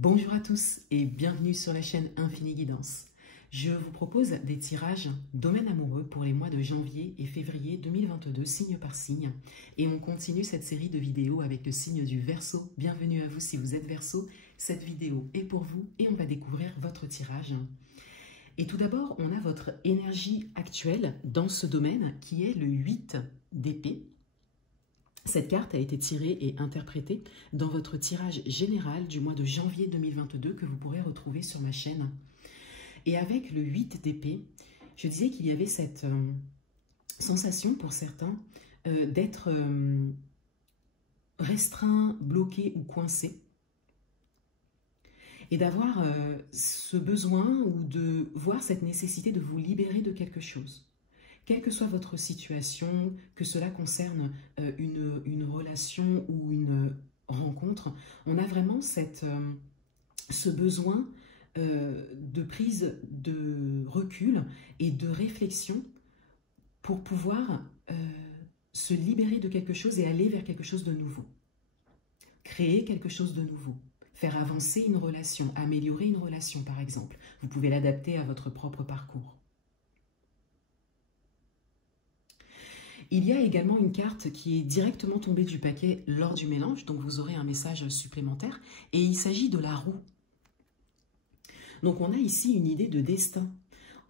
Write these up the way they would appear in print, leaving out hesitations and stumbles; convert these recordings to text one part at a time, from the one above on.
Bonjour à tous et bienvenue sur la chaîne Infini Guidance. Je vous propose des tirages domaine amoureux pour les mois de janvier et février 2022, signe par signe. Et on continue cette série de vidéos avec le signe du Verseau. Bienvenue à vous si vous êtes Verseau. Cette vidéo est pour vous et on va découvrir votre tirage. Et tout d'abord, on a votre énergie actuelle dans ce domaine qui est le 8 d'épée. Cette carte a été tirée et interprétée dans votre tirage général du mois de janvier 2022 que vous pourrez retrouver sur ma chaîne. Et avec le 8 d'épée, je disais qu'il y avait cette sensation pour certains d'être restreint, bloqué ou coincé. Et d'avoir ce besoin ou de voir cette nécessité de vous libérer de quelque chose. Quelle que soit votre situation, que cela concerne une relation ou une rencontre, on a vraiment ce besoin de prise de recul et de réflexion pour pouvoir se libérer de quelque chose et aller vers quelque chose de nouveau. Créer quelque chose de nouveau. Faire avancer une relation, améliorer une relation par exemple. Vous pouvez l'adapter à votre propre parcours. Il y a également une carte qui est directement tombée du paquet lors du mélange, donc vous aurez un message supplémentaire, et il s'agit de la roue. Donc on a ici une idée de destin.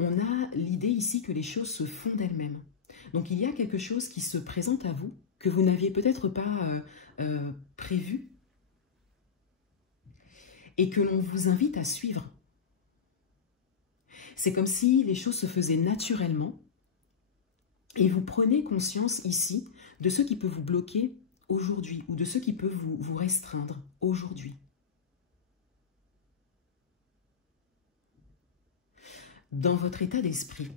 On a l'idée ici que les choses se font d'elles-mêmes. Donc il y a quelque chose qui se présente à vous, que vous n'aviez peut-être pas prévu, et que l'on vous invite à suivre. C'est comme si les choses se faisaient naturellement, et vous prenez conscience ici de ce qui peut vous bloquer aujourd'hui ou de ce qui peut vous restreindre aujourd'hui. Dans votre état d'esprit,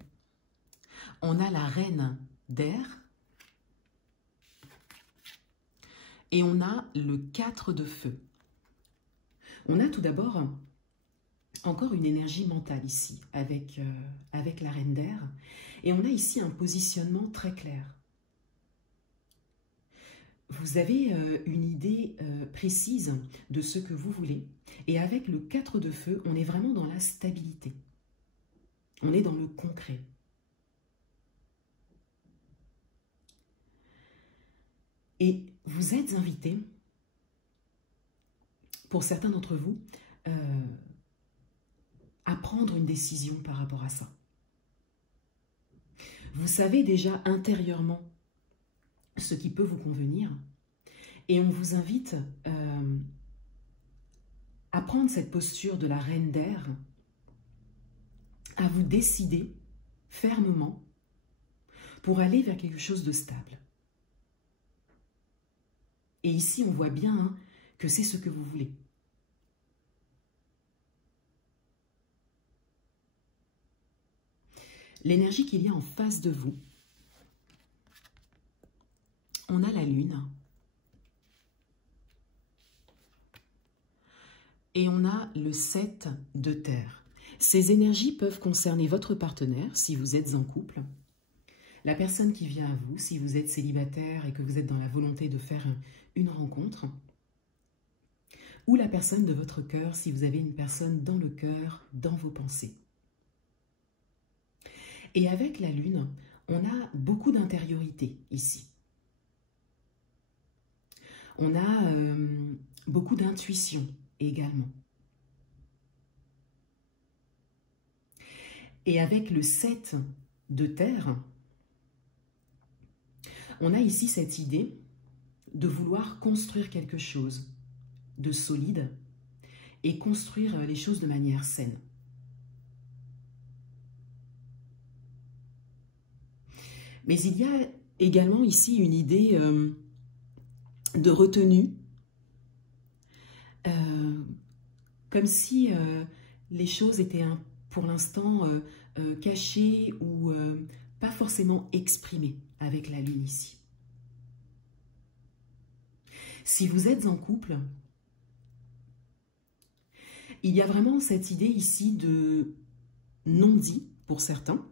on a la reine d'air et on a le 4 de feu. On a tout d'abord encore une énergie mentale ici avec la reine d'air. Et on a ici un positionnement très clair. Vous avez une idée précise de ce que vous voulez. Et avec le 4 de feu, on est vraiment dans la stabilité. On est dans le concret. Et vous êtes invité, pour certains d'entre vous, à prendre une décision par rapport à ça. Vous savez déjà intérieurement ce qui peut vous convenir et on vous invite à prendre cette posture de la reine d'air, à vous décider fermement pour aller vers quelque chose de stable. Et ici, on voit bien que c'est ce que vous voulez. L'énergie qu'il y a en face de vous, on a la lune et on a le 7 de terre. Ces énergies peuvent concerner votre partenaire si vous êtes en couple, la personne qui vient à vous si vous êtes célibataire et que vous êtes dans la volonté de faire une rencontre, ou la personne de votre cœur si vous avez une personne dans le cœur, dans vos pensées. Et avec la lune, on a beaucoup d'intériorité ici. On a beaucoup d'intuition également. Et avec le 7 de terre, on a ici cette idée de vouloir construire quelque chose de solide et construire les choses de manière saine. Mais il y a également ici une idée de retenue, comme si les choses étaient pour l'instant cachées ou pas forcément exprimées avec la lune ici. Si vous êtes en couple, il y a vraiment cette idée ici de non-dit pour certains,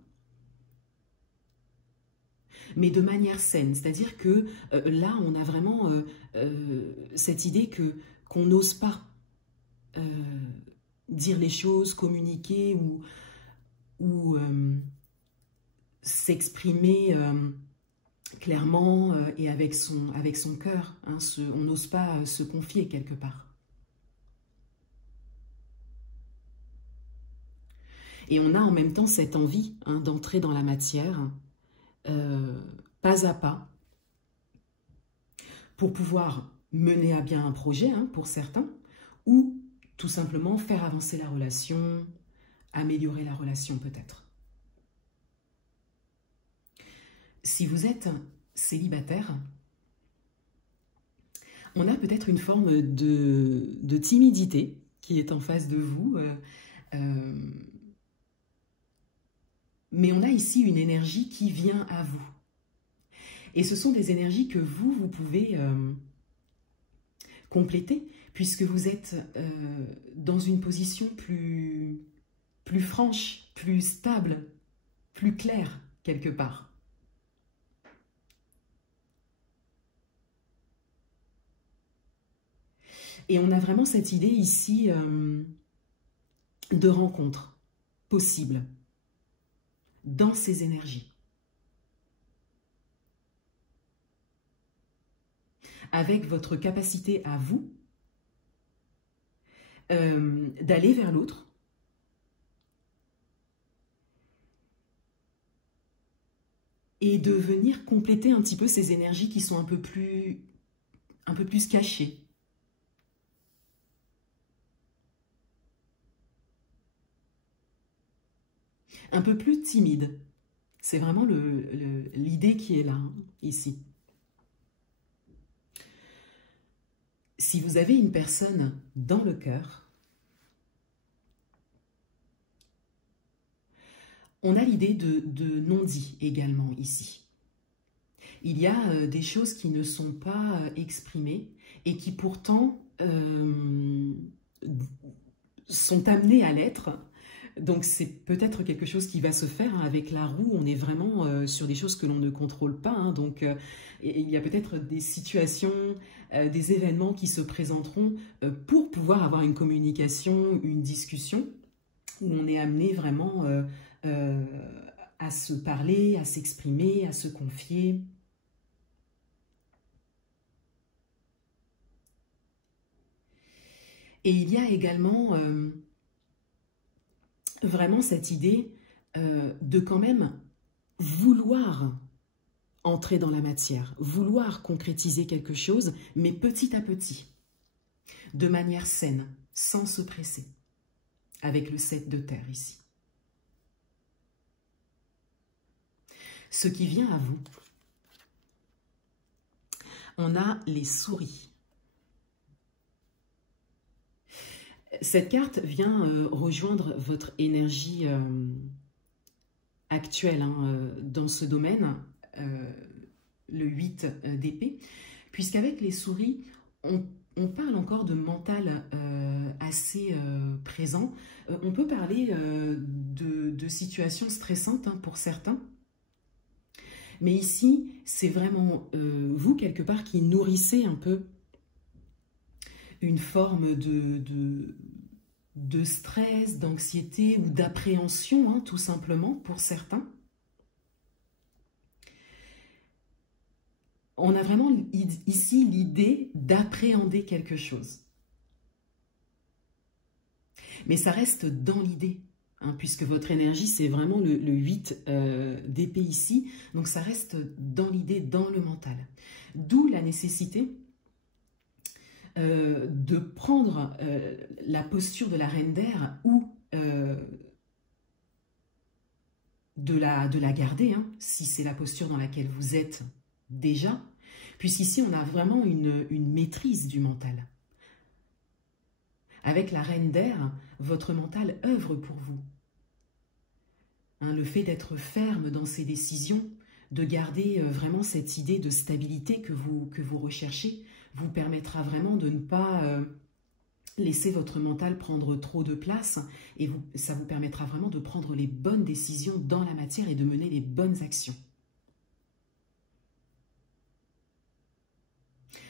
mais de manière saine. C'est-à-dire que là, on a vraiment cette idée qu'on n'ose pas dire les choses, communiquer ou s'exprimer clairement et avec son cœur. Hein, on n'ose pas se confier quelque part. Et on a en même temps cette envie d'entrer dans la matière, pas à pas, pour pouvoir mener à bien un projet, pour certains, ou tout simplement faire avancer la relation, améliorer la relation peut-être. Si vous êtes célibataire, on a peut-être une forme de timidité qui est en face de vous, mais on a ici une énergie qui vient à vous. Et ce sont des énergies que vous pouvez compléter, puisque vous êtes dans une position plus franche, plus stable, plus claire, quelque part. Et on a vraiment cette idée ici de rencontre possible dans ces énergies. Avec votre capacité à vous d'aller vers l'autre et de venir compléter un petit peu ces énergies qui sont un peu plus cachées. Un peu plus timide. C'est vraiment l'idée qui est là, ici. Si vous avez une personne dans le cœur, on a l'idée de non-dit également ici. Il y a des choses qui ne sont pas exprimées et qui pourtant sont amenées à l'être. Donc c'est peut-être quelque chose qui va se faire avec la roue. On est vraiment sur des choses que l'on ne contrôle pas. Donc il y a peut-être des situations, des événements qui se présenteront pour pouvoir avoir une communication, une discussion, où on est amené vraiment à se parler, à s'exprimer, à se confier. Et il y a également vraiment cette idée de quand même vouloir entrer dans la matière, vouloir concrétiser quelque chose, mais petit à petit, de manière saine, sans se presser, avec le 7 de terre ici. Ce qui vient à vous, on a les souris. Cette carte vient rejoindre votre énergie actuelle dans ce domaine, le 8 d'épée, puisqu'avec les souris, on parle encore de mental assez présent. On peut parler de situations stressantes pour certains, mais ici, c'est vraiment vous, quelque part, qui nourrissez un peu une forme de stress, d'anxiété ou d'appréhension, tout simplement, pour certains. On a vraiment ici l'idée d'appréhender quelque chose. Mais ça reste dans l'idée, puisque votre énergie, c'est vraiment le 8 d'épée ici. Donc ça reste dans l'idée, dans le mental. D'où la nécessité de prendre la posture de la reine d'air ou de la garder, si c'est la posture dans laquelle vous êtes déjà, puisqu'ici on a vraiment une maîtrise du mental. Avec la reine d'air, votre mental œuvre pour vous. Le fait d'être ferme dans ses décisions, de garder vraiment cette idée de stabilité que vous recherchez, vous permettra vraiment de ne pas laisser votre mental prendre trop de place et ça vous permettra vraiment de prendre les bonnes décisions dans la matière et de mener les bonnes actions.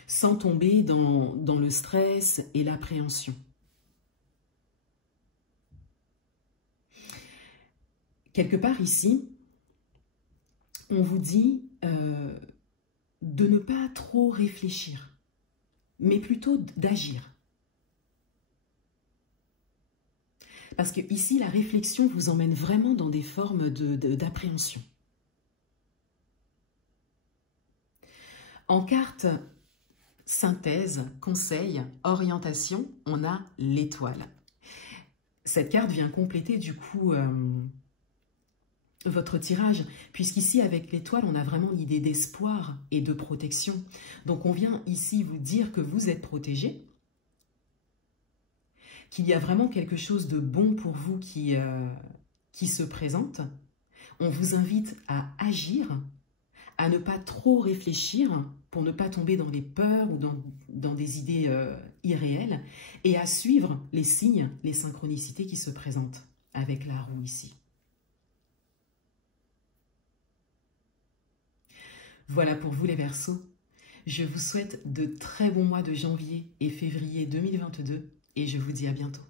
Sans tomber dans le stress et l'appréhension. quelque part ici, on vous dit de ne pas trop réfléchir, mais plutôt d'agir. Parce que ici, la réflexion vous emmène vraiment dans des formes d'appréhension. En carte synthèse, conseil, orientation, on a l'étoile. Cette carte vient compléter du coup votre tirage, puisqu'ici avec l'étoile, on a vraiment l'idée d'espoir et de protection. Donc on vient ici vous dire que vous êtes protégé, qu'il y a vraiment quelque chose de bon pour vous qui se présente. On vous invite à agir, à ne pas trop réfléchir pour ne pas tomber dans les peurs ou dans des idées irréelles, et à suivre les signes, les synchronicités qui se présentent avec la roue ici. Voilà pour vous les Verseaux. Je vous souhaite de très bons mois de janvier et février 2022 et je vous dis à bientôt.